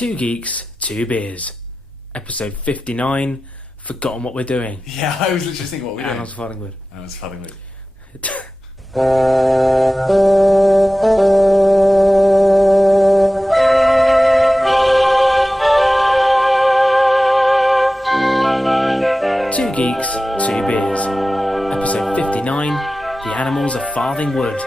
Two Geeks, Two Beers. Episode 59, Forgotten What We're Doing. Yeah, I was literally thinking what we're doing. Animals of Farthing Wood. Animals of Farthing Wood. Two Geeks, Two Beers. Episode 59, The Animals of Farthing Wood.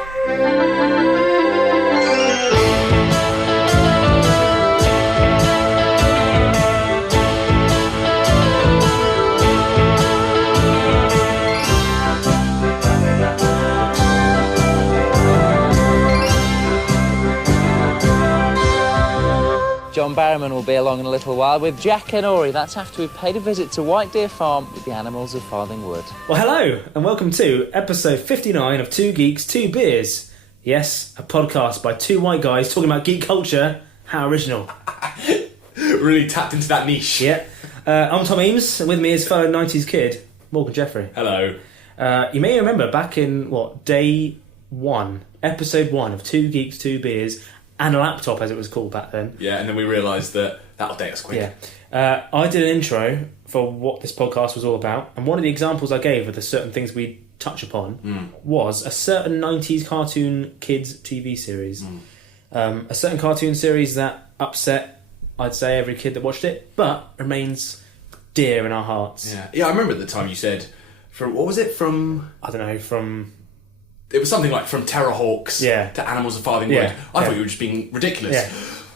John Barrowman will be along in a little while with Jack and Ori. That's after we've paid a visit to White Deer Farm with the Animals of Farthing Wood. Well, hello, and welcome to episode 59 of Two Geeks, Two Beers. Yes, a podcast by two white guys talking about geek culture. How original. Really tapped into that niche. Yeah. I'm Tom Eames, and with me is fellow 90s kid, Morgan Jeffery. Hello. You may remember back in, day one, episode one of Two Geeks, Two Beers, and a laptop, as it was called back then. Yeah, and then we realised that that'll date us quick. Yeah. I did an intro for what this podcast was all about, and one of the examples I gave of the certain things we touch upon was a certain 90s cartoon kids TV series. A certain cartoon series that upset, I'd say, every kid that watched it, but remains dear in our hearts. Yeah, I remember at the time you said, what was it, from... I don't know, from... It was something like from Terrorhawks to Animals of Farthing Wood. I thought you were just being ridiculous. Yeah.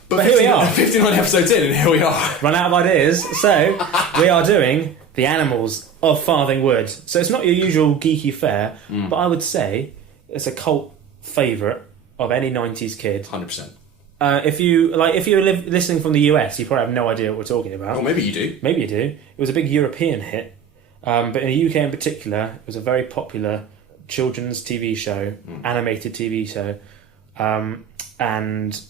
But here we are. 59 episodes in, and here we are. Run out of ideas, so we are doing The Animals of Farthing Wood. So it's not your usual geeky fare, but I would say it's a cult favourite of any 90s kid. 100%. If you're listening from the US, you probably have no idea what we're talking about. Well, maybe you do. Maybe you do. It was a big European hit, but in the UK in particular, it was a very popular children's TV show, animated TV show, and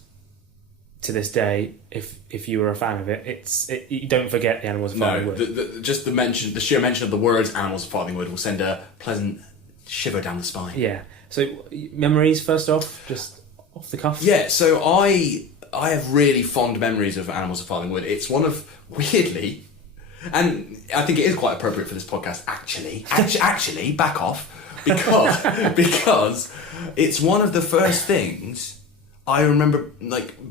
to this day, if you were a fan of it, you don't forget the Animals of Farthing Wood. The sheer mention of the words Animals of Farthing Wood will send a pleasant shiver down the spine. Yeah. So memories first off, just off the cuff. Yeah. So I have really fond memories of Animals of Farthing Wood. It's one of, weirdly, and I think it is quite appropriate for this podcast. Actually, back off. Because it's one of the first things I remember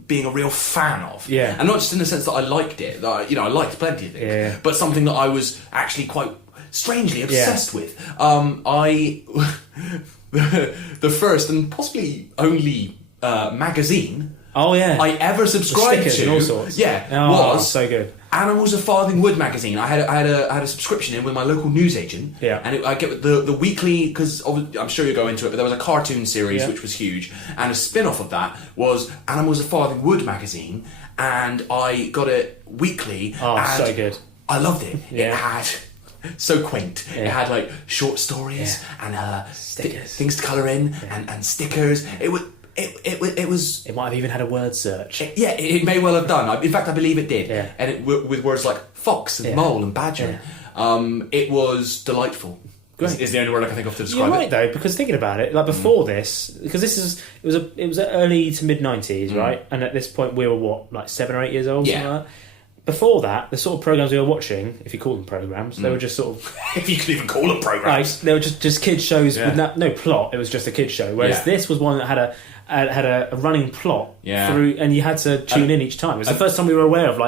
being a real fan of. Yeah. And not just in the sense that I liked it, that I liked plenty of things, but something that I was actually quite strangely obsessed with. The first and possibly only magazine I ever subscribed With stickers to, and all sorts. was so good. Animals of Farthing Wood magazine. I had a subscription in with my local newsagent, and I get the weekly, because I'm sure you'll go into it, but there was a cartoon series which was huge, and a spin-off of that was Animals of Farthing Wood magazine, and I got it weekly. And so good. I loved it. Yeah. It had so quaint. It had short stories and stickers, things to colour in, and stickers. It might have even had a word search. It may well have done. In fact, I believe it did. Yeah. And with words like fox and mole and badger. Yeah. It was delightful. Great. Is the only word I can think of to describe You're right it. Though, because thinking about it, before this, because it was early to mid 90s, right? And at this point, we were 7 or 8 years old, something like that. Before that, the sort of programs we were watching, if you call them programs, they were just sort of... If you could even call them programs. They were just kids shows with no plot. It was just a kids show. Whereas this was one that had a running plot through, and you had to tune in each time. It was the first time we were aware of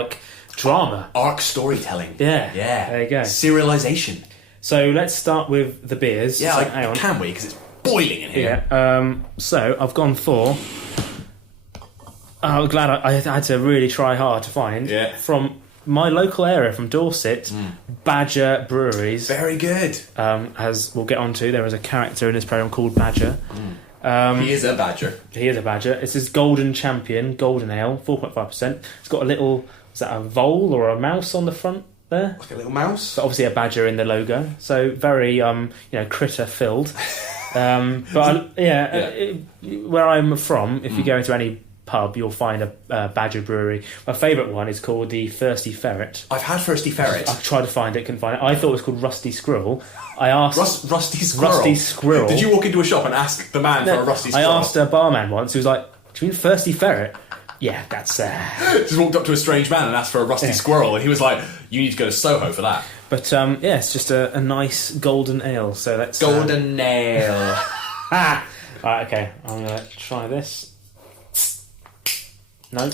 drama, arc storytelling. Yeah. There you go. Serialization. So let's start with the beers. Yeah, hang on. Can we? Because it's boiling in here. Yeah. So I've gone for. I'm glad I had to really try hard to find from my local area, from Dorset, Badger Breweries. Very good. As we'll get onto, there is a character in this program called Badger. He is a badger. He is a badger. It's his Golden Champion, Golden Ale, 4.5%. It's got a little, is that a vole or a mouse on the front there? Like a little mouse? But obviously a badger in the logo. So very, critter filled. Where I'm from, if you go into any pub, you'll find a Badger brewery. My favourite one is called the Thirsty Ferret. I've had Thirsty Ferret. I tried to find it, couldn't find it. I thought it was called Rusty Squirrel. I asked... Rusty Squirrel? Rusty Squirrel. Did you walk into a shop and ask the man for a Rusty Squirrel? I asked a barman once, who was like, do you mean Thirsty Ferret? Yeah, that's... Just walked up to a strange man and asked for a rusty squirrel, and he was like, you need to go to Soho for that. But, it's just a nice golden ale, so let's... Golden ale. Right, okay, I'm going to try this. No.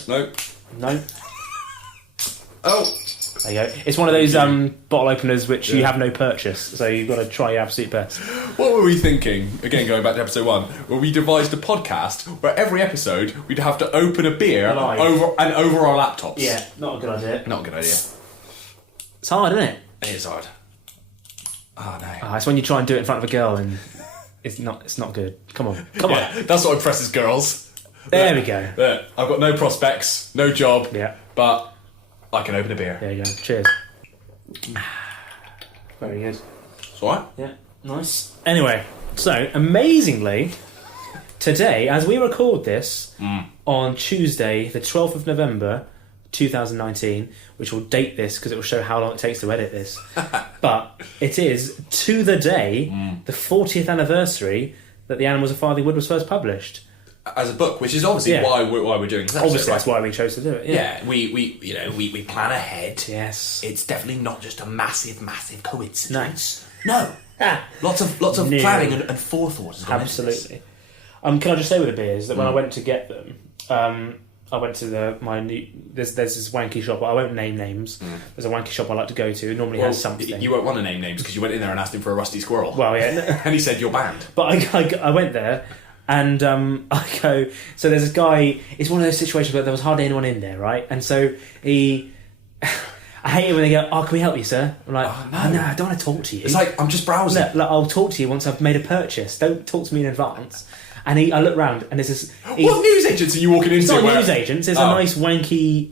Oh! There you go. It's one of those bottle openers which you have no purchase, so you've got to try your absolute best. What were we thinking, again going back to episode 1, where we devised a podcast where every episode we'd have to open a beer over our laptops? Yeah, not a good idea. Not a good idea. It's hard, isn't it? It is hard. Oh no. It's when you try and do it in front of a girl and it's not good. Come on. That's what impresses girls. There we go. Look, I've got no prospects, no job, Yeah. but I can open a beer. There you go. Cheers. Very good. It's alright? Yeah, nice. Anyway, so, amazingly, today, as we record this, on Tuesday, the 12th of November, 2019, which will date this because it will show how long it takes to edit this, but it is, to the day, the 40th anniversary that the Animals of Farthing Wood was first published. As a book, which is obviously why we're doing this. Obviously, that's why we chose to do it. Yeah, we plan ahead. Yes, it's definitely not just a massive coincidence. No. Lots of planning and forethought. Absolutely. Can I just say with the beers that when I went to get them, I went to there's this wanky shop. I won't name names. There's a wanky shop I like to go to. It normally has something. You won't want to name names because you went in there and asked him for a rusty squirrel. Well, yeah, and he said you're banned. But I went there. And I go, so there's this guy, it's one of those situations where there was hardly anyone in there, right? And so I hate it when they go, can we help you, sir? I'm like, no, I don't want to talk to you. It's like, I'm just browsing. Look, I'll talk to you once I've made a purchase. Don't talk to me in advance. And I look round and there's this... What news agents are you walking into? It's not news agents, it's a nice wanky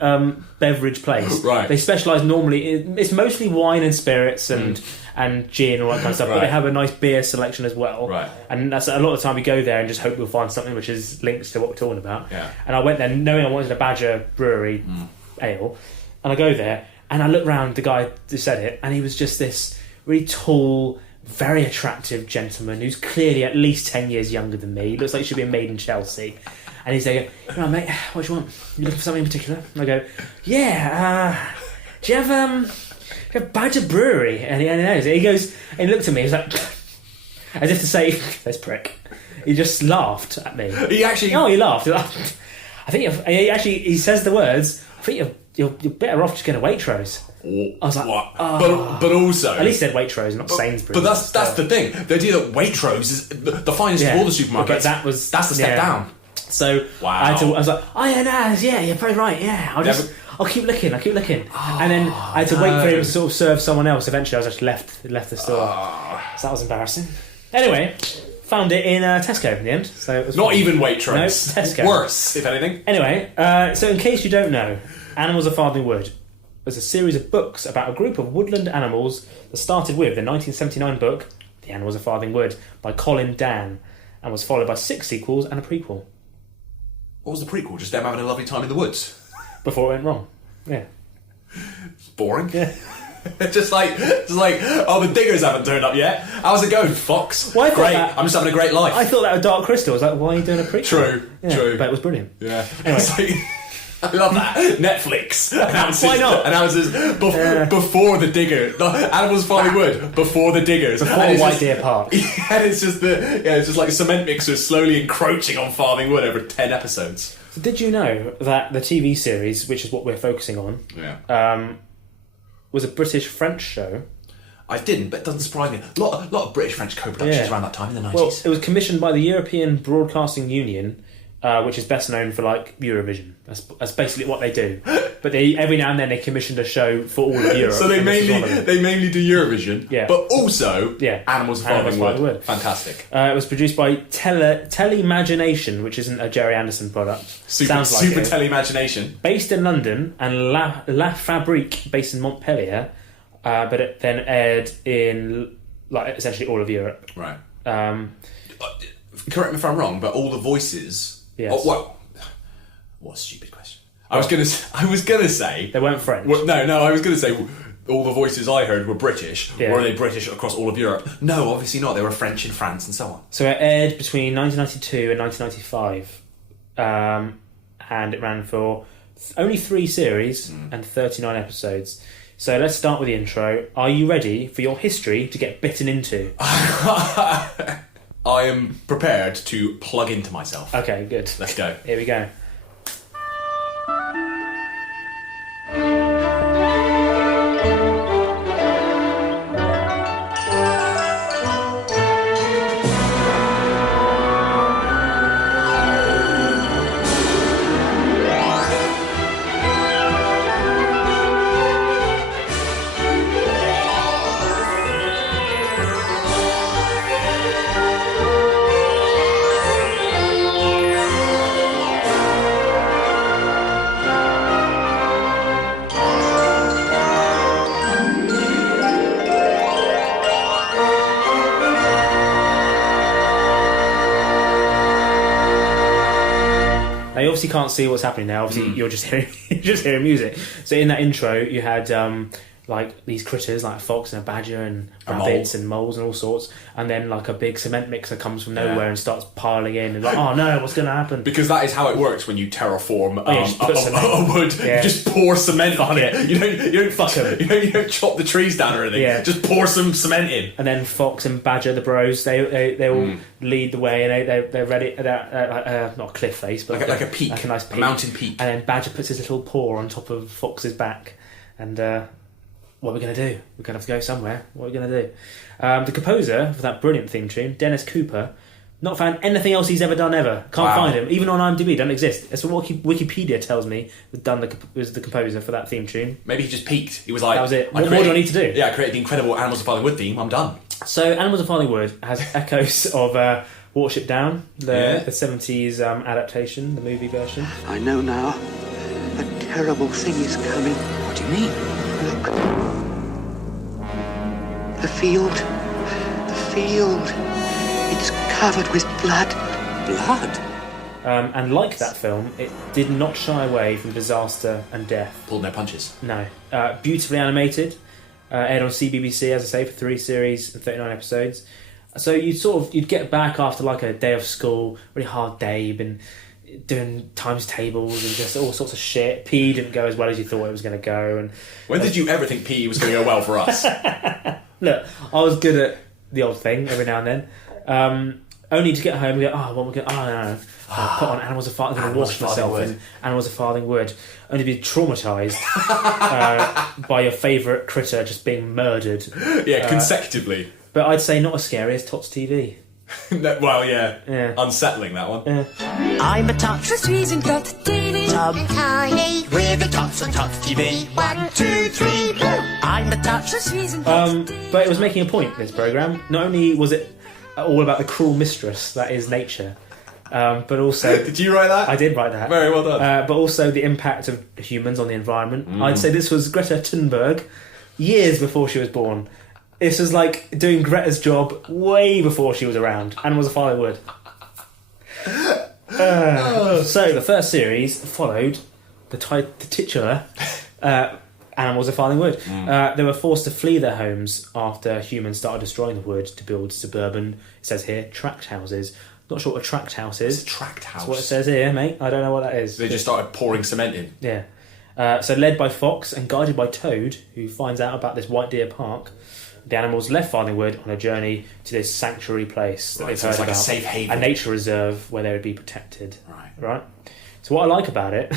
beverage place. Right. They specialise normally, it's mostly wine and spirits and gin and all that kind of stuff, but they have a nice beer selection as well. Right. And that's a lot of the time we go there and just hope we'll find something which is links to what we're talking about. Yeah. And I went there knowing I wanted a Badger Brewery ale, and I go there and I look round the guy who said it, and he was just this really tall, very attractive gentleman who's clearly at least 10 years younger than me. He looks like he should be made in Chelsea. And he's there, mate, what do you want? You looking for something in particular? And I go, do you have Badger Brewery? And he knows it. He goes, and he looked at me, he's like, as if to say, this prick. He just laughed at me. He actually... No, he laughed. I think he says the words, I think you're better off just getting a Waitrose. I was like, what? But also... At least said Waitrose, not Sainsbury's. But that's the thing. The idea that Waitrose is the finest of all the supermarkets. But that's the step down. So I was like, you're probably right, I'll keep looking. And then I had to wait for him to sort of serve someone else. Eventually I was just left the store. So that was embarrassing. Anyway, found it in Tesco in the end. So it was not even Waitrose. No, Tesco. Worse, if anything. Anyway, so in case you don't know, Animals of Farthing Wood was a series of books about a group of woodland animals that started with the 1979 book, The Animals of Farthing Wood, by Colin Dann, and was followed by 6 sequels and a prequel. What was the prequel? Just them having a lovely time in the woods? Before it went wrong. Yeah. It's boring. Yeah. just like, the diggers haven't turned up yet. How's it going, Fox? Well, great. I'm just having a great life. I thought that was Dark Crystal. I was like, why are you doing a prequel? True. But it was brilliant. Yeah. Anyway. I love that. Netflix announces, Why not? Before the digger. Animals of Farthing Wood before the diggers. Before White Deer Park. And it's just like cement mixers slowly encroaching on Farthing Wood over 10 episodes. So did you know that the TV series, which is what we're focusing on, was a British-French show? I didn't, but it doesn't surprise me. A lot of British-French co-productions around that time in the 90s. Well, it was commissioned by the European Broadcasting Union, which is best known for like Eurovision. That's basically what they do. But every now and then they commissioned a show for all of Europe. So they mainly do Eurovision, but also Animals of Farthing Wood. Fantastic. It was produced by Teleimagination, which isn't a Jerry Anderson product. Super Teleimagination. Based in London, and La Fabrique, based in Montpellier, but it then aired in like essentially all of Europe. Right. Correct me if I'm wrong, but all the voices. Yes. What a stupid question. I was gonna say they weren't French. I was gonna say all the voices I heard were British. Yeah. Or are they British across all of Europe? No, obviously not. They were French in France and so on. So it aired between 1992 and 1995, and it ran for only 3 series and 39 episodes. So let's start with the intro. Are you ready for your history to get bitten into? I am prepared to plug into myself. Okay, good. Let's go. Here we go. You obviously can't see what's happening now. Obviously, you're just hearing music. So in that intro, you had like these critters, like a fox and a badger and rabbits and moles and all sorts, and then like a big cement mixer comes from nowhere and starts piling in, and like, oh no, what's going to happen? Because that is how it works when you terraform a wood. Yeah. You just pour cement on it. You don't Fuck 'em. You don't chop the trees down or anything. Yeah. Just pour some cement in. And then fox and badger, the bros, they all lead the way, and they're ready. They're not a cliff face, but like a peak, like a nice peak, a mountain peak. And then badger puts his little paw on top of fox's back, and. What are we going to do? We're going to have to go somewhere. What are we going to do? The composer for that brilliant theme tune, Dennis Cooper, not found anything else he's ever done ever. Can't find him. Even on IMDb, don't exist. That's what Wikipedia tells me was the composer for that theme tune. Maybe he just peaked. He was like, that was it. What more do I need to do? Yeah, I created the incredible Animals of Farthing Wood theme. I'm done. So Animals of Farthing Wood has echoes of Watership Down, the 70s adaptation, the movie version. I know now. A terrible thing is coming. What do you mean? Look. The field. It's covered with blood. Blood? And like that film, it did not shy away from disaster and death. Pulled no punches. No. Beautifully animated. Aired on CBBC, as I say, for 3 series and 39 episodes. So you'd get back after like a day of school, really hard day, you've been doing times tables and just all sorts of shit. PE didn't go as well as you thought it was going to go. And when did you ever think PE was going to go well for us? Look, I was good at the odd thing every now and then. Only to get home and go, what am I going to... no. Put on Animals of Farthing Wood. I'm going to wash myself in Animals of Farthing Wood. Only to be traumatised by your favourite critter just being murdered. Yeah, consecutively. But I'd say not as scary as Tots TV. No, well, yeah. Unsettling, that one. Yeah. I'm a Tots. Just using Tots TV. Tom and Tiny. We're the Tots on Tots TV. 1, 2, 3, go. I'm a Tots. Just using Tots TV. But it was making a point, this programme. Not only was it all about the cruel mistress that is nature, but also... Did you write that? I did write that. Very well done. But also the impact of humans on the environment. I'd say this was Greta Thunberg years before she was born. This was like doing Greta's job way before she was around. Animals of Farthing Wood. So the first series followed the titular Animals of Farthing Wood. They were forced to flee their homes after humans started destroying the wood to build suburban, it says here, tract houses. Not sure what a tract house is. It's a tract house. That's what it says here, mate. I don't know what that is. They just started pouring cement in. Yeah. So led by Fox and guided by Toad, who finds out about this White Deer Park, the animals left Farthing Wood on a journey to this sanctuary place that they've so heard it's like about, a safe haven. a nature reserve where they would be protected. Right. So what I like about it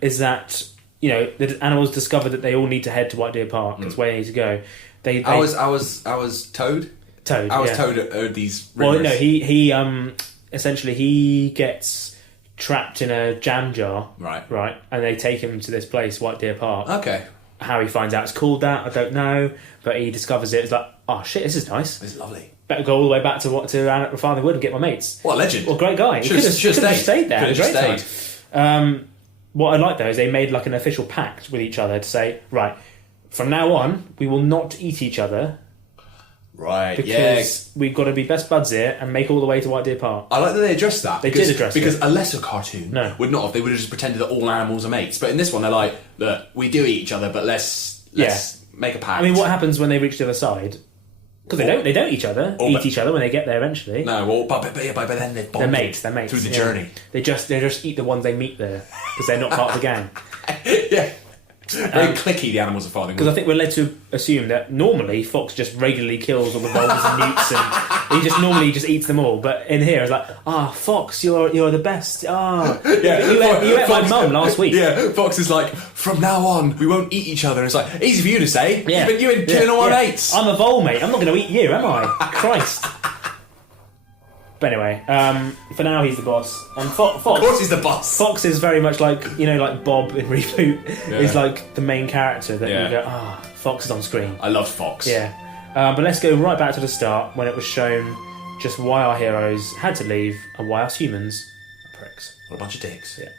is that the animals discovered that they all need to head to White Deer Park. It's where they need to go. I was Toad. Toad. I was Toad at these rivers. Well, no, he essentially he gets trapped in a jam jar. Right, and they take him to this place, White Deer Park. Okay. How he finds out it's called that, I don't know, but he discovers it. It's like, oh shit, this is nice. This is lovely. Better go all the way back to Farthing Wood and get my mates. What a legend! What a great guy. He could have stayed there. Could have stayed. What I like though is they made like an official pact with each other to say, right, from now on we will not eat each other. Right, because we've got to be best buds here and make all the way to White Deer Park. I like that they addressed that. They did address it. Because a lesser cartoon would not have. They would have just pretended that all animals are mates. But in this one, they're like, look, we do eat each other, but let's make a pact. I mean, what happens when they reach the other side? Because they don't each other, eat each other when they get there eventually. No, well, but then they've bonded. They're mates. Through the journey. They just eat the ones they meet there, because they're not part of the gang. Yeah. Very clicky, the Animals of Farthing Wood. Because I think we're led to assume that normally Fox just regularly kills all the voles and newts, and he just normally eats them all. But in here, it's like, Fox, you're the best. You ate my mum last week. Yeah, Fox is like, from now on, we won't eat each other. And it's like, easy for you to say. Yeah. You've been killing all our mates. I'm a vole, mate. I'm not going to eat you, am I? Christ. But anyway, for now he's the boss, and Fox. Of course, he's the boss. Fox is very much like like Bob in Reboot. Is like the main character that you go, Fox is on screen. I loved Fox. Yeah, but let's go right back to the start when it was shown just why our heroes had to leave and why us humans are pricks. What a bunch of dicks. Yeah.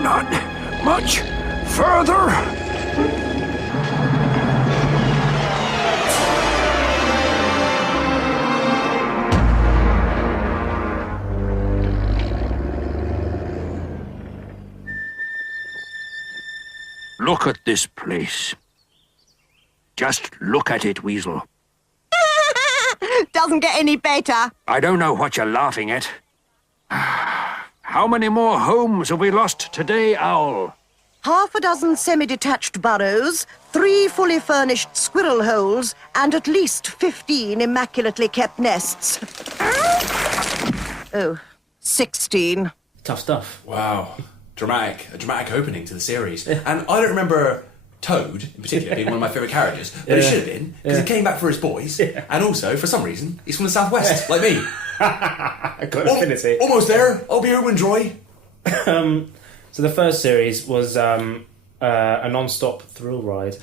Not much further. Look at this place. Just look at it, Weasel. Doesn't get any better. I don't know what you're laughing at. How many more homes have we lost today, Owl? Half a dozen semi-detached burrows, 3 fully furnished squirrel holes, and at least 15 immaculately kept nests. 16. Tough stuff. Wow. A dramatic opening to the series. And I don't remember Toad, in particular, being one of my favourite characters, but it should have been, because he came back for his boys, and also, for some reason, he's from the southwest, like me. I got an affinity. Almost there. I'll be home and dry. So the first series was a non-stop thrill ride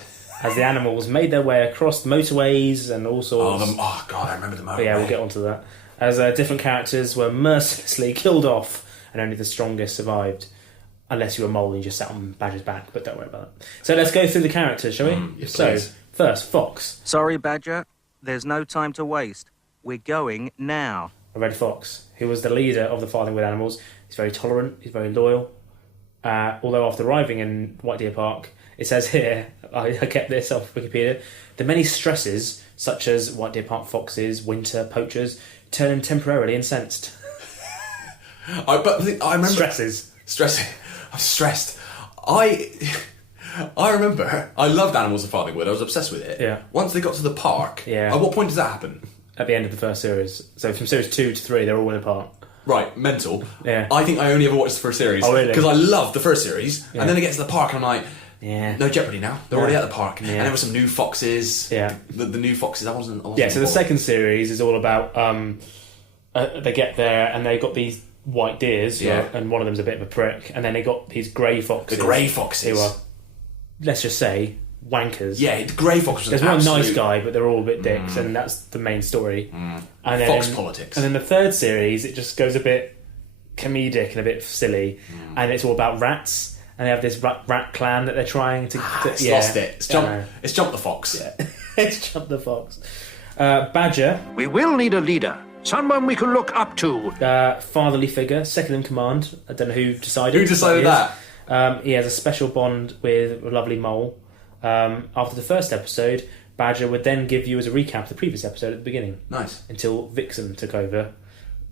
as the animals made their way across the motorways and all sorts. Oh God, I remember the motorway. But yeah, we'll get onto that. As different characters were mercilessly killed off and only the strongest survived. Unless you were a mole and you just sat on Badger's back, but don't worry about that. So let's go through the characters, shall we? Yes, so, please. first, Fox. Sorry, Badger. There's no time to waste. We're going now. A red fox, who was the leader of the Farthing Wood animals. He's very tolerant, he's very loyal. Although after arriving in White Deer Park, it says here, I kept this off Wikipedia, the many stresses, such as White Deer Park foxes, winter, poachers, turn him temporarily incensed. I remember... Stressing. I'm stressed. I remember, I loved Animals of Farthing Wood. I was obsessed with it. Yeah. Once they got to the park, at what point does that happen? At the end of the first series. So from series 2 to 3, they're all in a park. Right, mental. Yeah. I think I only ever watched the first series. Oh, really? Because I loved the first series, and then it gets to the park and I'm like, no Jeopardy now. They're already at the park. And there were some new foxes. Yeah. The new foxes, I wasn't so the second series is all about, they get there and they got these white deers, and one of them's a bit of a prick, and then they got these grey foxes. The grey foxes. Who are, let's just say, wankers. Yeah, the grey fox was There's one nice guy, but they're all a bit dicks, and that's the main story. And then, Fox politics. And then the third series, it just goes a bit comedic and a bit silly, and it's all about rats, and they have this rat clan that they're trying to... It's lost it. It's Jump the Fox. Yeah. It's Jump the Fox. Badger. We will need a leader. Someone we can look up to. Fatherly figure, second in command. I don't know who decided. Who decided that? He has a special bond with a lovely mole. After the first episode, Badger would then give you as a recap of the previous episode at the beginning. Nice. Until Vixen took over,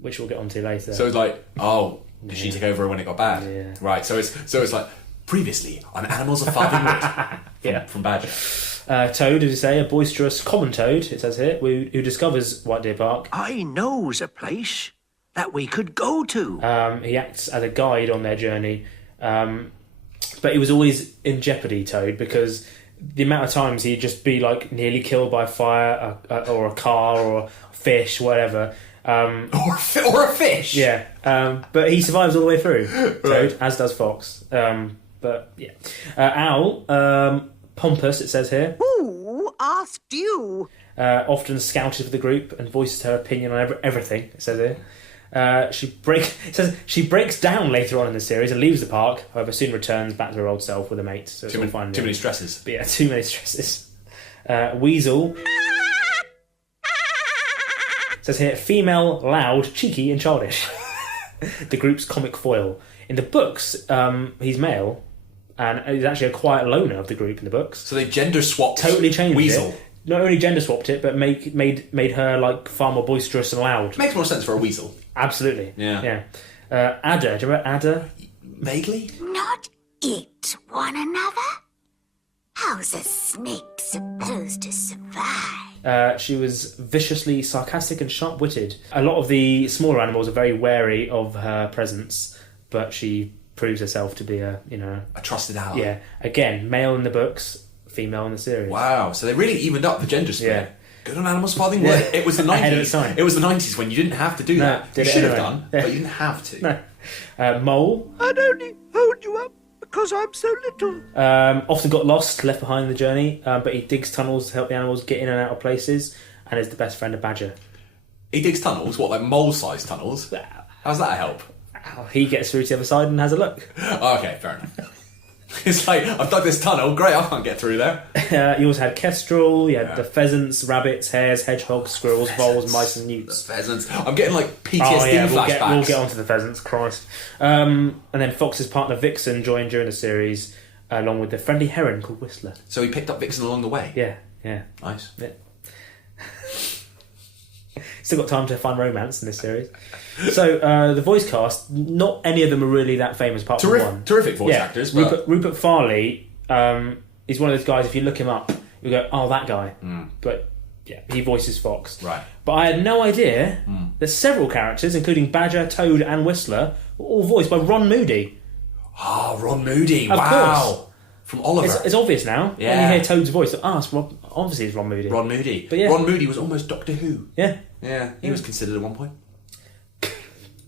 which we'll get onto later. So it's like, did she take over when it got bad? Yeah. Right, so it's like, previously on Animals of Farthing Wood. From Badger. Toad, as you say, a boisterous common toad, it says here, who discovers White Deer Park. I knows a place that we could go to. He acts as a guide on their journey. But he was always in jeopardy, Toad, because the amount of times he'd just be like nearly killed by fire or a car or a fish, whatever. Or a fish. Yeah. But he survives all the way through, Toad, as does Fox. But yeah. Owl, pompous, it says here. Who asked you? Often scouted for the group and voices her opinion on everything, it says here. She breaks down later on in the series and leaves the park, however soon returns back to her old self with a mate. So too many stresses. But yeah, too many stresses. Weasel. It says here, female, loud, cheeky and childish. The group's comic foil. In the books, he's male, and he's actually a quiet loner of the group in the books. So they gender swapped. Totally changed Weasel. it. Not only gender swapped it, but made her like far more boisterous and loud. Makes more sense for a weasel. Absolutely. Yeah. Adder. Do you remember Adder? Vaguely. Not eat one another? How's a snake supposed to survive? She was viciously sarcastic and sharp-witted. A lot of the smaller animals are very wary of her presence, but she proves herself to be a trusted ally. Yeah. Again, male in the books, female in the series. Wow. So they really evened up the gender split. Yeah. Good on Animals of Farthing Wood. Yeah. It was the 90s. Ahead of its time. It was the 90s when you didn't have to do that. did You it should have anyway. done, but you didn't have to. No. Mole. I'd only hold you up because I'm so little. Often got lost, left behind in the journey, but he digs tunnels to help the animals get in and out of places, and is the best friend of Badger. He digs tunnels? What, like mole-sized tunnels? How's that a help? He gets through to the other side and has a look. Oh, okay, fair enough. It's like, I've dug this tunnel, great, I can't get through there. You also had kestrel, you had the pheasants, rabbits, hares, hedgehogs, squirrels, voles, mice and newts. The pheasants. I'm getting like PTSD flashbacks. We'll get onto the pheasants, Christ. And then Fox's partner Vixen joined during the series, along with the friendly heron called Whistler. So he picked up Vixen along the way? Yeah. Nice. Yeah. Still got time to find romance in this series. So the voice cast, not any of them are really that famous apart from one. Terrific voice actors. But... Rupert Farley is one of those guys, if you look him up, you go, oh, that guy. But yeah, he voices Fox. Right. But I had no idea that several characters, including Badger, Toad and Whistler, were all voiced by Ron Moody. Oh, Ron Moody. Of wow. course. From Oliver. It's obvious now. Yeah. When you hear Toad's voice, obviously it's Ron Moody. Ron Moody. But yeah. Ron Moody was almost Doctor Who. Yeah. Yeah, he was considered at one point.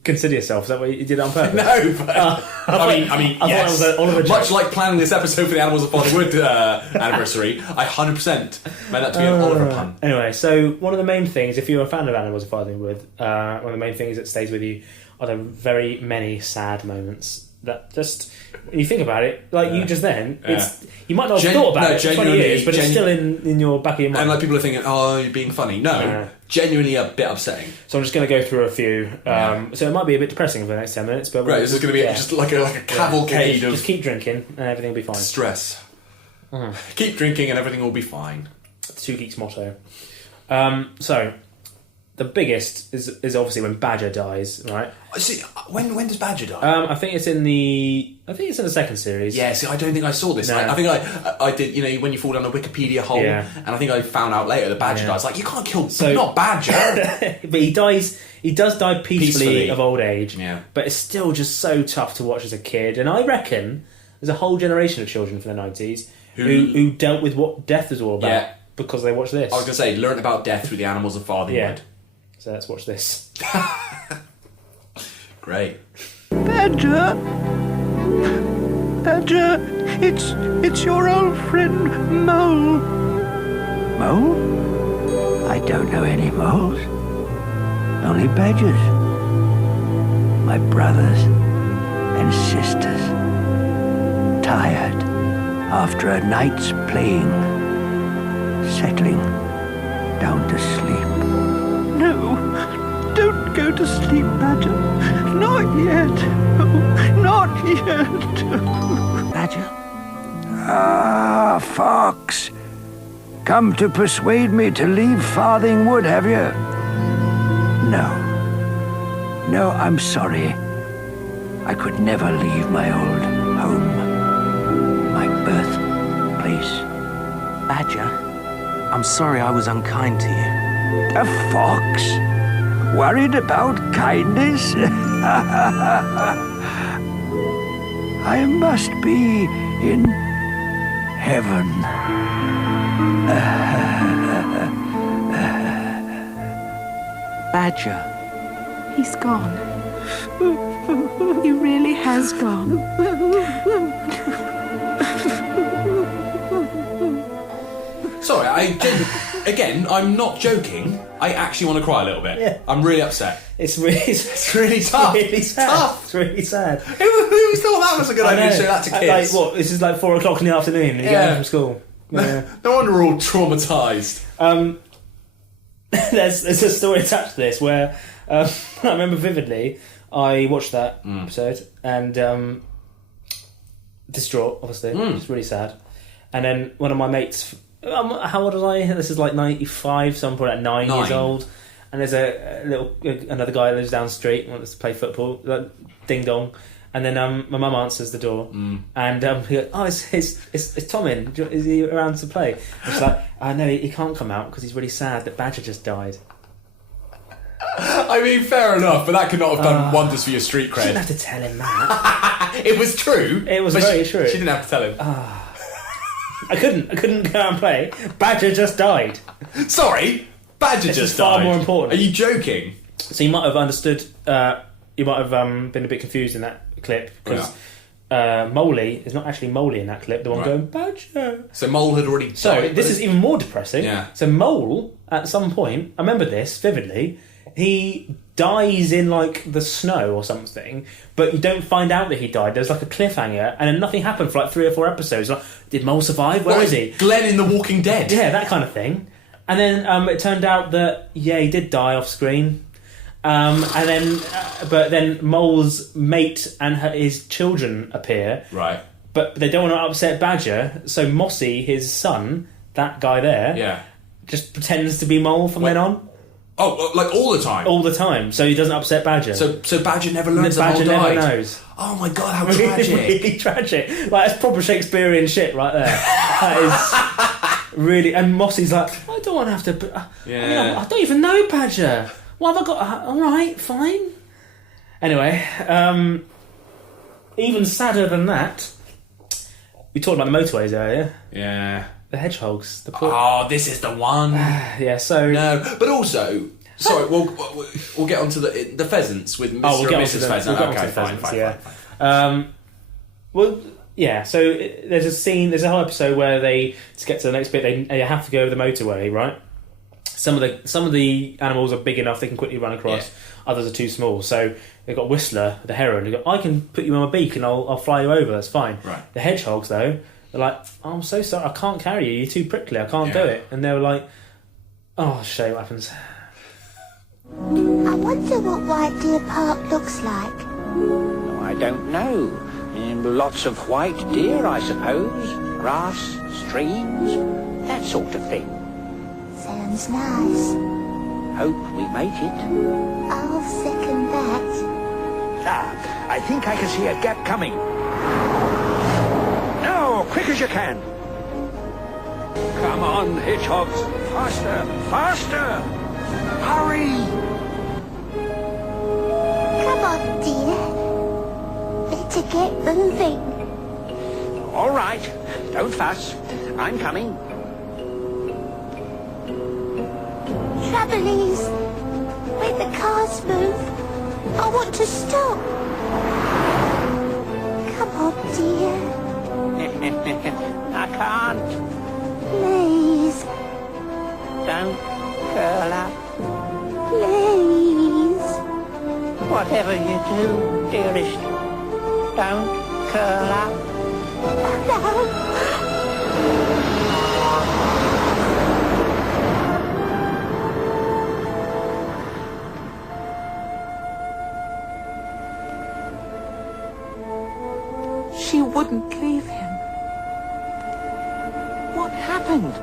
Consider yourself. Is that what you did on purpose? No, but I mean, yes. Thought it was Oliver Much like planning this episode for the Animals of Farthing Wood anniversary, I 100% meant that to be an Oliver pun. Anyway, so one of the main things, if you're a fan of Animals of Farthing Wood, one of the main things that stays with you are the very many sad moments that just, when you think about it, like you just then, it's you might not have thought about it for 20 years, but it's still in your back of your mind. And like people are thinking, oh, you're being funny. No, genuinely a bit upsetting. So I'm just going to go through a few. So it might be a bit depressing for the next 10 minutes, but right, this is going to be just like a cavalcade of... Just keep drinking and everything will be fine. Stress. Keep drinking and everything will be fine. The Two Geeks motto. So... The biggest is obviously when Badger dies, right? See, when does Badger die? I think it's in the second series. Yeah, see, I don't think I saw this. No. I think I did, you know, when you fall down a Wikipedia hole, and I think I found out later that Badger dies. Like, you can't kill, not Badger! But he does die peacefully of old age, but it's still just so tough to watch as a kid. And I reckon there's a whole generation of children from the 90s who dealt with what death is all about because they watched this. I was going to say, learned about death through the Animals of Farthing Wood. So let's watch this. Great. Badger, it's your old friend Mole. Mole? I don't know any moles. Only badgers. My brothers and sisters. Tired after a night's playing. Settling down to sleep. No, don't go to sleep, Badger. Not yet. Oh, not yet. Badger? Ah, Fox. Come to persuade me to leave Farthing Wood, have you? No, I'm sorry. I could never leave my old home. My birthplace. Badger, I'm sorry I was unkind to you. A fox? Worried about kindness? I must be in heaven. Badger. He's gone. He really has gone. Sorry, I'm not joking. I actually want to cry a little bit. Yeah. I'm really upset. It's really tough. Really sad. Tough. It's really sad. Who thought that was a good idea to show that to kids? Like what? This is like 4 o'clock in the afternoon and you get home from school. Yeah. No wonder we're all traumatised. There's a story attached to this where I remember vividly. I watched that episode and distraught, obviously. It's really sad. And then one of my mates, how old was I? This is like 95, so I'm probably like 9 years old. And there's another guy that lives down the street, wants to play football, like, ding dong. And then my mum answers the door, and he goes, "Oh, it's Tom in. Is he around to play?" And she's like, "No, he can't come out because he's really sad that Badger just died." I mean, fair enough, but that could not have done wonders for your street cred. She didn't have to tell him that. It was true. It was very true. She didn't have to tell him. I couldn't go out and play. Badger just died. Sorry, Badger This just is far died. more important. Are you joking? So you might have understood. You might have been a bit confused in that clip because Moley is not actually Moley in that clip. The one going Badger. So Mole had already died. So this is even more depressing. Yeah. So Mole, at some point, I remember this vividly. He dies in like the snow or something, but you don't find out that he died. There's like a cliffhanger, and then nothing happened for like 3 or 4 episodes. Like, did Mole survive? Where is he? Glenn in The Walking Dead. Yeah, that kind of thing. And then it turned out that he did die off screen. But then Mole's mate and his children appear. Right. But they don't want to upset Badger, so Mossy, his son, that guy there, just pretends to be Mole from then on. Oh, like all the time? All the time, so he doesn't upset Badger. So Badger never learns that Badger Mole died? never knows. Oh my god, how really, tragic. really tragic. Like, that's proper Shakespearean shit right there. That is really... And Mossy's like, I don't want to have to... I don't even know Badger. What have I got? Alright, fine. Anyway, even sadder than that, we talked about the motorways earlier. Yeah. The hedgehogs. This is the one. Yeah, so... No, but also... Sorry, we'll get onto the pheasants with Mr. we'll get and Mrs. Pheasant. We'll get onto the pheasants, fine. Well, yeah, so there's a scene, there's a whole episode where to get to the next bit, they have to go over the motorway, right? Some of the animals are big enough they can quickly run across. Others are too small. So they've got Whistler, the heron. They go, I can put you on my beak and I'll fly you over. That's fine. Right. The hedgehogs, though, they're like, oh, I'm so sorry, I can't carry you. You're too prickly. I can't do it. And they were like, oh, shit, what happens? I wonder what White Deer Park looks like. I don't know. Lots of white deer, I suppose. Grass, streams, that sort of thing. Sounds nice. Hope we make it. I'll second that. I think I can see a gap coming. Now, quick as you can. Come on, hedgehogs. Faster, faster. Hurry. Come on, dear. Better get moving. All right. Don't fuss. I'm coming. Trouble is, when the cars move, I want to stop. Come on, dear. I can't. Please. Don't curl up. Please. Whatever you do, dearest, don't curl up. No. She wouldn't leave him. What happened?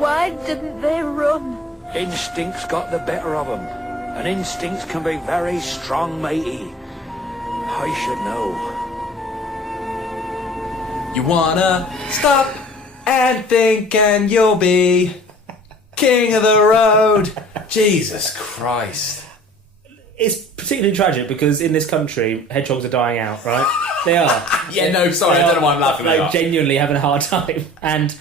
Why didn't they run? Instincts got the better of them. And instincts can be very strong, matey. I should know. You wanna stop and think and you'll be king of the road. Jesus Christ. It's particularly tragic because in this country, hedgehogs are dying out, right? They are. Yeah, no, sorry, I don't know why I'm laughing. Like, genuinely having a hard time. And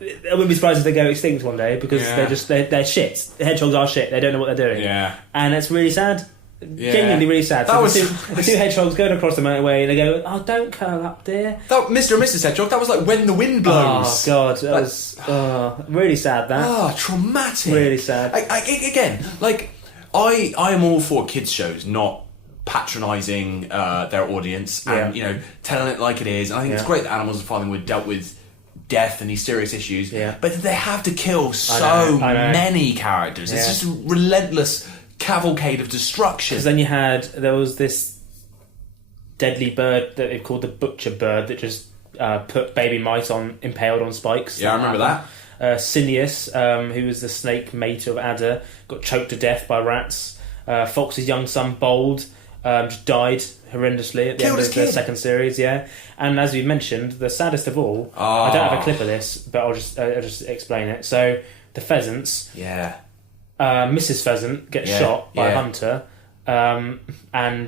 I wouldn't be surprised if they go extinct one day because they're shit. The hedgehogs are shit. They don't know what they're doing. Yeah. And it's really sad. Yeah. Genuinely really sad. So That the two hedgehogs going across the motorway and they go, oh, don't curl up, dear. Mr. and Mrs. Hedgehog, that was like When the Wind Blows. Oh, God. That was really sad, that. Oh, traumatic. Really sad. Again, like, I am all for kids' shows, not patronising their audience and, telling it like it is. And I think it's great that Animals of Farthing Wood dealt with death and these serious issues. Yeah. But they have to kill so many characters. It's just a relentless cavalcade of destruction. Because then there was this deadly bird that they called the butcher bird that just put baby mice impaled on spikes. Yeah, I remember that. Cineas, who was the snake mate of Adder, got choked to death by rats. Fox's young son, Bold, just died horrendously at the end of the second series, And as we mentioned, the saddest of all, I don't have a clip of this, but I'll just explain it. So, the pheasants, Mrs. Pheasant gets shot by a hunter, and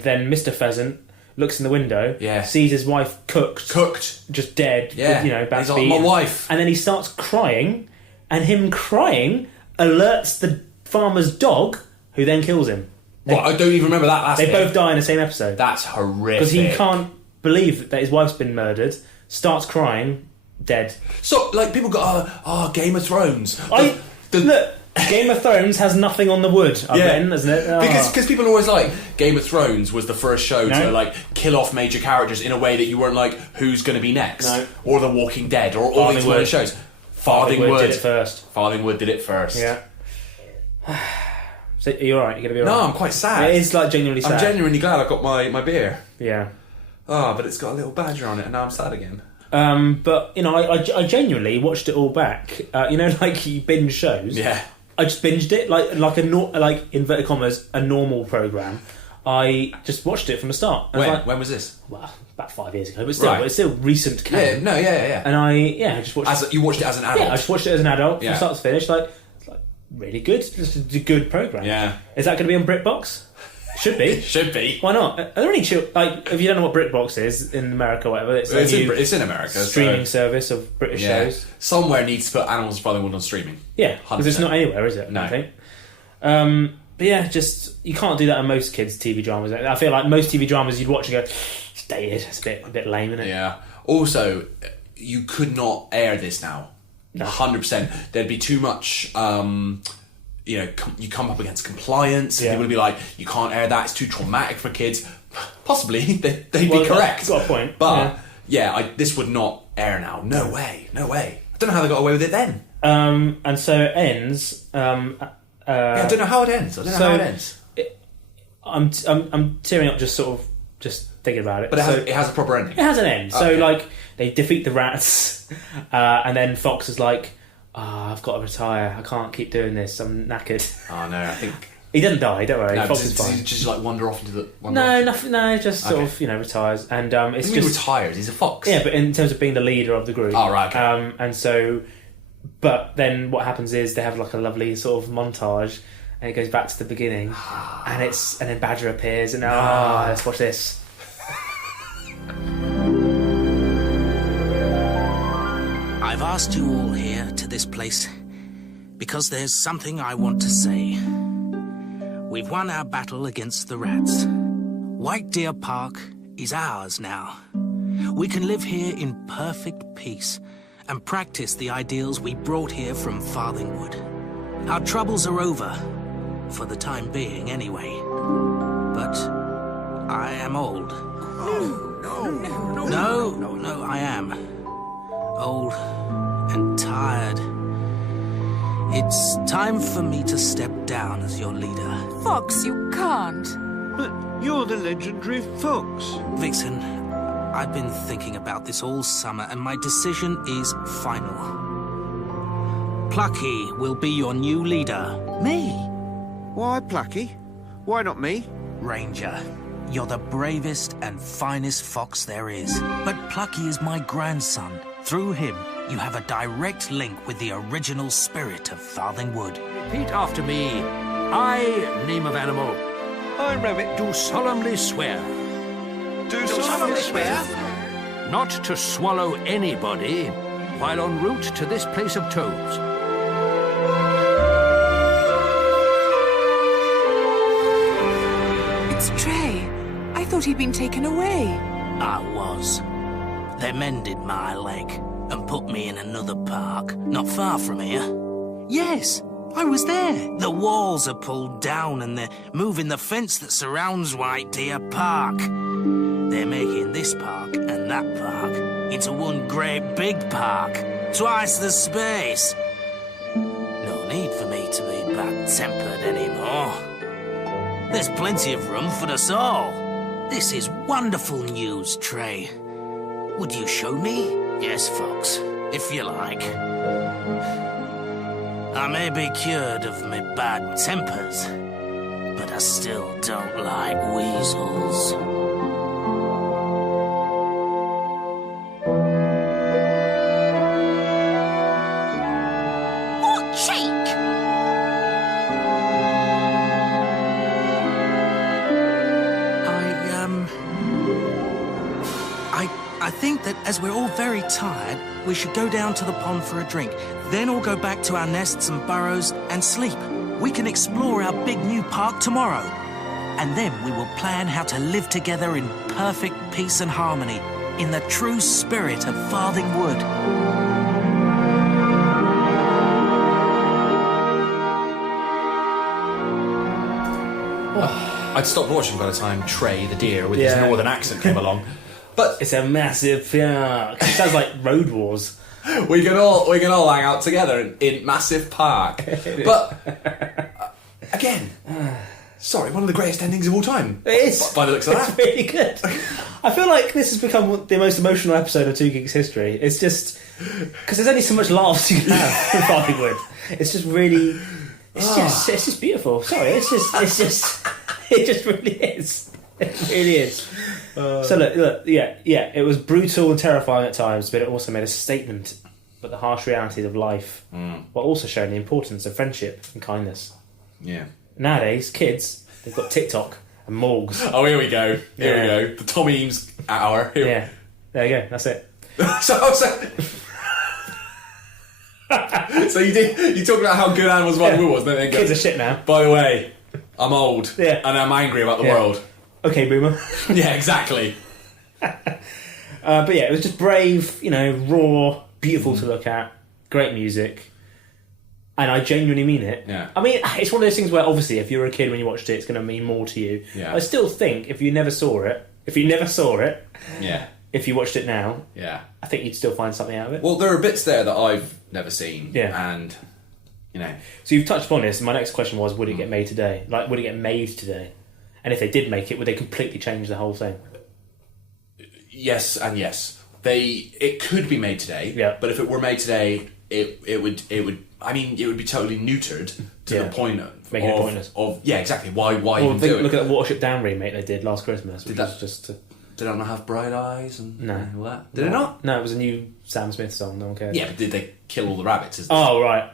then Mr. Pheasant looks in the window, sees his wife cooked, just dead, He's like, my wife. And then he starts crying, and him crying alerts the farmer's dog, who then kills him. I don't even remember that last They bit. both die in the same episode. That's horrific. Because he can't believe that his wife's been murdered, starts crying, dead. So, people go, Game of Thrones. Look, Game of Thrones has nothing on the wood, Ben, isn't it? Because people are always like, Game of Thrones was the first show to kill off major characters in a way that you weren't like, who's going to be next? No. Or The Walking Dead, or all these other shows. Farthing Wood did it first. Farthing Wood did it first. Yeah. So, are you alright? You're going to be alright? No, I'm quite sad. It is genuinely sad. I'm genuinely glad I got my beer. Yeah. But it's got a little badger on it, and now I'm sad again. But, I genuinely watched it all back. You binge shows. Yeah. I just binged it, like inverted commas, a normal programme. I just watched it from the start. When was this? Well, about 5 years ago, but it's still recent canon. Yeah. And I just watched you watched it as an adult? Yeah, I just watched it as an adult from start to finish. It's really good. It's a good programme. Yeah. Is that going to be on BritBox? Should be. Should be. Why not? Are there any if you don't know what BritBox is in America or whatever, it's in America. Streaming service of British shows. Somewhere needs to put Animals of Farthing Wood on streaming. Yeah, because it's not anywhere, is it? No. I think. But yeah, just you can't do that on most kids' TV dramas. I feel like most TV dramas you'd watch and go, it's dated. It's a bit lame, isn't it? Yeah. Also, you could not air this now. 100%. There'd be too much. You come up against compliance, and people would be like, "You can't air that; it's too traumatic for kids." Possibly, they'd be correct. Got a point, but this would not air now. No way. I don't know how they got away with it then. And so it ends. I don't know how it ends. I'm tearing up just thinking about it. But it has a proper ending. It has an end. Okay. So they defeat the rats, and then Fox is like, I've got to retire. I can't keep doing this. I'm knackered. Oh no, I think he doesn't die. Don't worry. No, Fox is fine. Does he just wander off into the? Nothing. No, just sort of retires, and it's just retires. He's a fox. Yeah, but in terms of being the leader of the group. Oh right. Okay. And so, but then what happens is they have a lovely sort of montage, and it goes back to the beginning, and then Badger appears, and let's watch this. I've asked you all here to this place because there's something I want to say. We've won our battle against the rats. White Deer Park is ours now. We can live here in perfect peace and practice the ideals we brought here from Farthing Wood. Our troubles are over, for the time being anyway. But I am old. No, I am. Old and tired. It's time for me to step down as your leader. Fox, you can't. But you're the legendary Fox. Vixen, I've been thinking about this all summer, and my decision is final. Plucky will be your new leader. Me? Why Plucky? Why not me? Ranger, you're the bravest and finest fox there is. But Plucky is my grandson. Through him, you have a direct link with the original spirit of Farthing Wood. Repeat after me. I, name of animal, I, Rabbit, do solemnly swear. Do solemnly swear? Not to swallow anybody while en route to this place of toads. It's Trey. I thought he'd been taken away. I was. They mended my leg and put me in another park, not far from here. Yes, I was there. The walls are pulled down and they're moving the fence that surrounds White Deer Park. They're making this park and that park into one great big park. twice the space. No need for me to be bad-tempered anymore. There's plenty of room for us all. This is wonderful news, Trey. Would you show me? Yes, Fox, if you like. I may be cured of my bad tempers, but I still don't like weasels. What cheek? I think that as we're all very tired, we should go down to the pond for a drink. Then all go back to our nests and burrows and sleep. We can explore our big new park tomorrow. And then we will plan how to live together in perfect peace and harmony, in the true spirit of Farthing Wood. I'd stopped watching by the time Trey the deer with his northern accent came along. But it's a massive park. It sounds like Road Wars. we can all hang out together in massive park. But again, sorry, one of the greatest endings of all time. It is. By the looks of that, it's really good. I feel like this has become the most emotional episode of Two Geeks history. It's just because there's only so much laughs you can have in Farthing Wood. It's just really. It's just beautiful. Sorry, it just really is. It really is. So look, it was brutal and terrifying at times, but it also made a statement about the harsh realities of life, while also showing the importance of friendship and kindness. Yeah. Nowadays, kids, they've got TikTok and Morgs. Oh, here we go. Here we go. The Tom Eames hour. Yeah. There you go. That's it. So you talked about how good Animals of Farthing Wood was, then they go, kids are shit now. By the way, I'm old. Yeah. And I'm angry about the world. Okay, boomer. Yeah, exactly. But yeah, it was just brave, raw, beautiful to look at, great music, and I genuinely mean it. Yeah. I mean, it's one of those things where obviously if you're a kid when you watched it, it's going to mean more to you. Yeah. I still think if you never saw it, yeah, if you watched it now, yeah, I think you'd still find something out of it. Well, there are bits there that I've never seen. Yeah. And, So you've touched upon this, and my next question was, would it get made today? Like, would it get made today? And if they did make it, would they completely change the whole thing? Yes and yes. It could be made today. Yeah. But if it were made today, it would be totally neutered to the point of making it pointless. Exactly. Why even think, do it? Look at the Watership Down remake they did last Christmas. Did that just? Did it not have Bright Eyes and no? All that? Did it not? No, it was a new Sam Smith song. No one cares. Yeah, but did they kill all the rabbits? Oh right,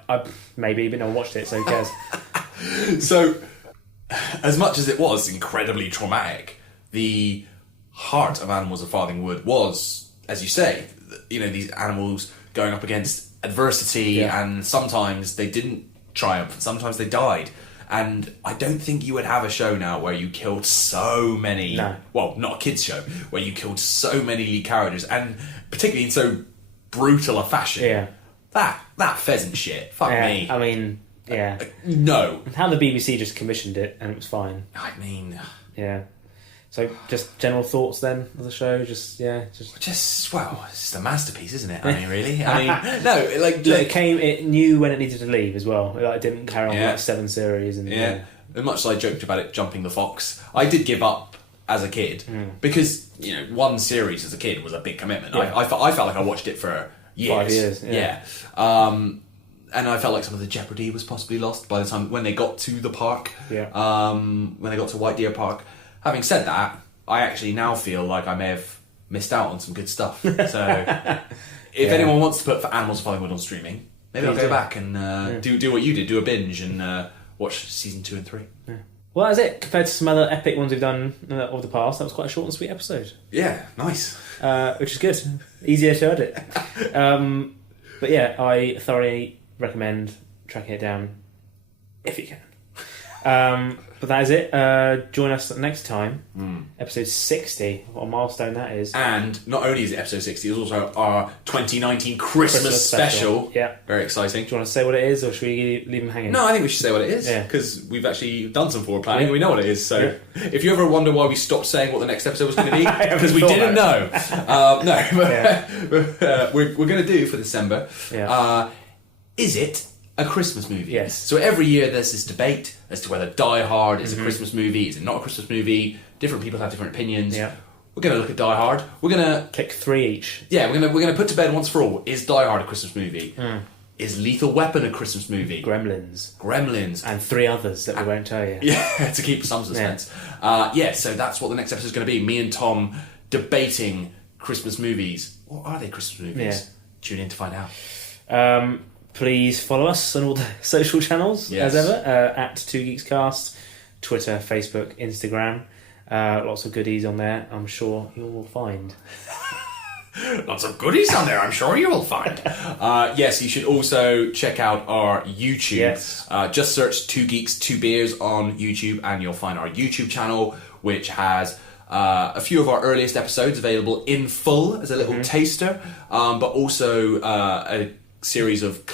maybe, but no one watched it, so who cares? So, as much as it was incredibly traumatic, the heart of Animals of Farthing Wood was, as you say, these animals going up against adversity, and sometimes they didn't triumph, and sometimes they died. And I don't think you would have a show now where you killed so many... No. Well, not a kids' show, where you killed so many lead characters, and particularly in so brutal a fashion. Yeah. That pheasant shit, fuck me. I mean, yeah. No. How the BBC just commissioned it, and it was fine. I mean... Yeah. So, just general thoughts then of the show? It's just a masterpiece, isn't it? I mean, really? I mean, no, it knew when it needed to leave as well. It didn't carry on like 7 series. And And much as I joked about it jumping the fox, I did give up as a kid because, one series as a kid was a big commitment. Yeah. I felt like I watched it for years. 5 years, yeah. And I felt like some of the jeopardy was possibly lost by the time when they got to the park. Yeah. When they got to White Deer Park. Having said that, I actually now feel like I may have missed out on some good stuff. So, if anyone wants to put for Animals of Farthing Wood on streaming, maybe I'll go back and do what you did, do a binge and watch season 2 and 3. Yeah. Well, that's it. Compared to some other epic ones we've done of the past, that was quite a short and sweet episode. Yeah, nice. Which is good. Easier to edit. But yeah, I thoroughly recommend tracking it down if you can. But that is it. Join us next time. Episode 60. What a milestone that is. And not only is it episode 60, it's also our 2019 Christmas special. Yeah. Very exciting. Do you want to say what it is, or should we leave them hanging? No, I think we should say what it is. Yeah. Because we've actually done some forward planning and we know what it is. So if you ever wonder why we stopped saying what the next episode was going to be, because we didn't know. We're going to do for December. Is it a Christmas movie? Yes. So every year there's this debate as to whether Die Hard is a Christmas movie, is it not a Christmas movie? Different people have different opinions. Yeah. We're going to look at Die Hard. We're going to pick 3 each. Yeah, we're going to put to bed once for all. Is Die Hard a Christmas movie? Is Lethal Weapon a Christmas movie? Gremlins. And 3 others that we won't tell you. Yeah, to keep some suspense. So that's what the next episode is going to be. Me and Tom debating Christmas movies. What are they Christmas movies? Yeah. Tune in to find out. Please follow us on all the social channels, as ever, at 2geekscast, Twitter, Facebook, Instagram. Lots of goodies on there, I'm sure you will find. Lots of goodies on there, I'm sure you will find. Yes, you should also check out our YouTube. Yes. Just search 2 Geeks, 2 Beers on YouTube and you'll find our YouTube channel, which has a few of our earliest episodes available in full as a little taster, but also a series of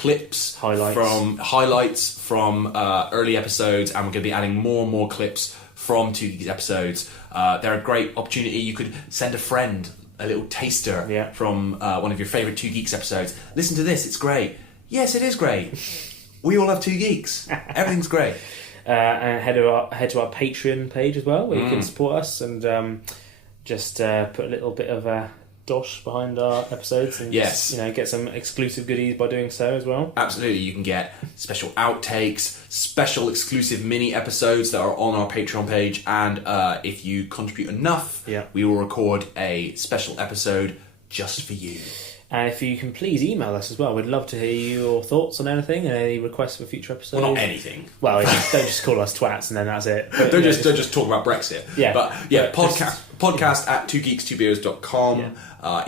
highlights from early episodes, and we're going to be adding more and more clips from 2 Geeks episodes. They're a great opportunity. You could send a friend a little taster from one of your favourite 2 Geeks episodes. Listen to this, it's great. Yes, it is great. We all have 2 Geeks. Everything's great. And head to our Patreon page as well, where you can support us and just put a little bit of a dosh behind our episodes and just, get some exclusive goodies by doing so as well. Absolutely, you can get special outtakes, special exclusive mini episodes that are on our Patreon page, and if you contribute enough, we will record a special episode just for you. And if you can please email us as well, we'd love to hear your thoughts on anything and any requests for future episodes. Well, not anything. Well, don't just call us twats and then that's it. But, don't just talk about Brexit. Yeah. But podcast at 2geeks2beers.com.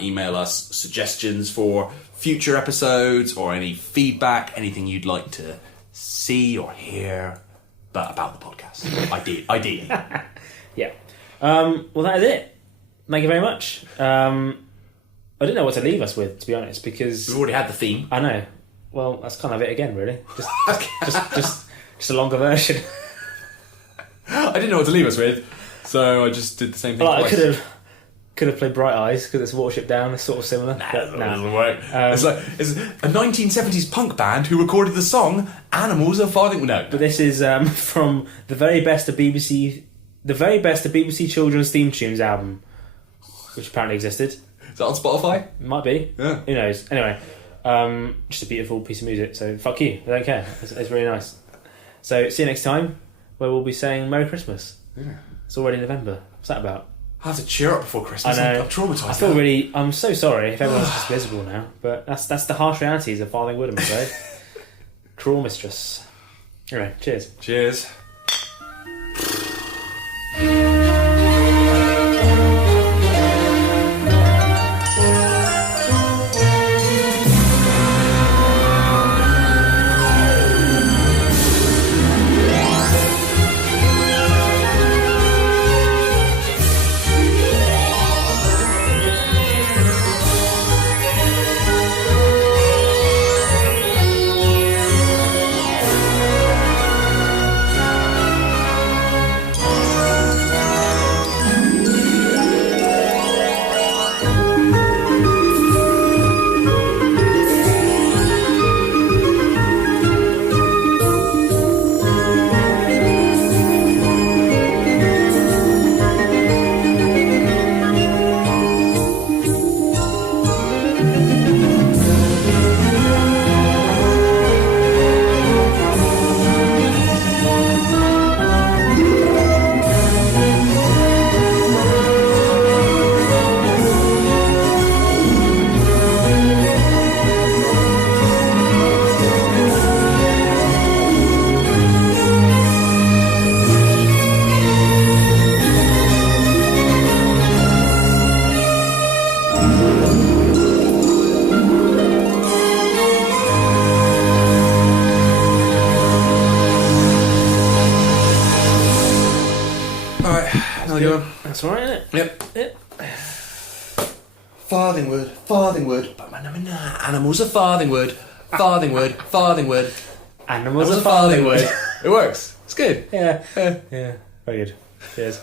Email us suggestions for future episodes or any feedback, anything you'd like to see or hear, but about the podcast. Ideally. Yeah. Well, that is it. Thank you very much. I didn't know what to leave us with, to be honest, because we've already had the theme. I know. Well, that's kind of it again, really. Just a longer version. I didn't know what to leave us with, so I just did the same thing twice. I could have played Bright Eyes because it's Watership Down. It's sort of similar. That doesn't work. It's a 1970s punk band who recorded the song "Animals of Farthing Wood." No, but this is from the very best of BBC Children's Theme Tunes album, which apparently existed. Is that on Spotify? It might be. Yeah. Who knows? Anyway, just a beautiful piece of music, so fuck you. I don't care. It's really nice. So, see you next time, where we'll be saying Merry Christmas. Yeah. It's already November. What's that about? I have to cheer up before Christmas. I know. I'm traumatised. I feel I'm so sorry if everyone's just miserable now, but that's the harsh realities of Farthing Wood, I'm afraid. Cruel mistress. Anyway, cheers. Cheers. you doing? That's all right, isn't it? Yep. Farthing Wood. Animals of Farthing Wood. Farthing Wood. Animals of Farthing Wood. It works. It's good. Yeah. Very good. Cheers.